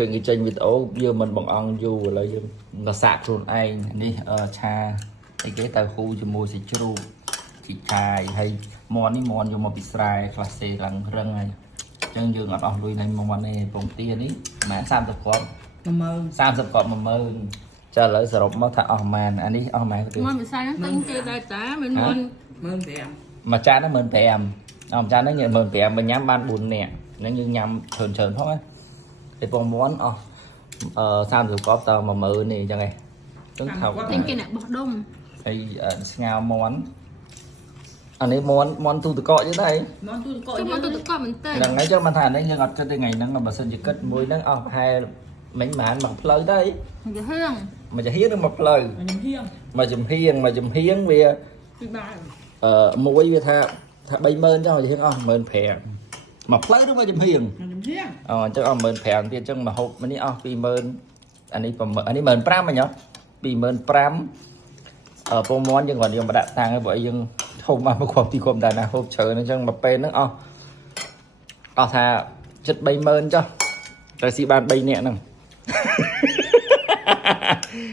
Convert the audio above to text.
ឃើញគេចេញវីដេអូយើងមិនបងអង្គយូរឥឡូវយើងក៏សាកខ្លួនឯងនេះឆាអីគេតៅហ៊ូជាមួយសាច់ជ្រូកជីឆាយហើយមាន់នេះមាន់យកមកពីស្រែខ្លះសេឡើងរឹងហើយអញ្ចឹងយើងអត់អស់លុយណាមាន់ទេពងទានេះប្រហែល30គ្រាប់ 30គ្រាប់ 10000 ចាឥឡូវសរុបមកថាអស់ប៉ុន្មានអានេះអស់ប៉ុន្មានទៅ Ngon bị sai nó tính kêu đại tá mình ngon មួយចានហ្នឹង15000មួយចានហ្នឹង15000បើញ៉ាំបាន4នាក់ហ្នឹងយើងញ៉ាំច្រើនផងណាឯពងមាន់អស់30គ្រាប់ត10000នេះអញ្ចឹងឯងចឹងថោក tính kia nè bọt đông ហើយស្ងោរមាន់អានេះមាន់ទូទឹកកកទៀតហើយ chứ mà tôi tự coi mình tên ហ្នឹងហើយចឹងមិនថានេះយើងអត់គិតទេថ្ងៃហ្នឹងបើសិនជាគិតមួយហ្នឹងអស់ប្រហែលមិញប្រហែលមកផ្លូវទៅ cái hương មកចាហៀងនឹងមកផ្លូវមកចំហៀងវាមួយវាថា30000ចុះហៀងអស់15000មកផ្លូវទៅមកចំហៀងអញ្ចឹងអស់15000ទៀតអញ្ចឹងមកហូបនេះអស់20000អានេះ15000អញ្ចឹង25000ពងមាន់យើងគាត់យកមកដាក់តាំងឲ្យព្រោះយើងហូបមកគ្រប់ទីគ្រប់ដែរណាហូបច្រើនអញ្ចឹងមកពេលហ្នឹងអស់ថាជិត30000ចុះតែស៊ីបាន3នាក់ហ្នឹង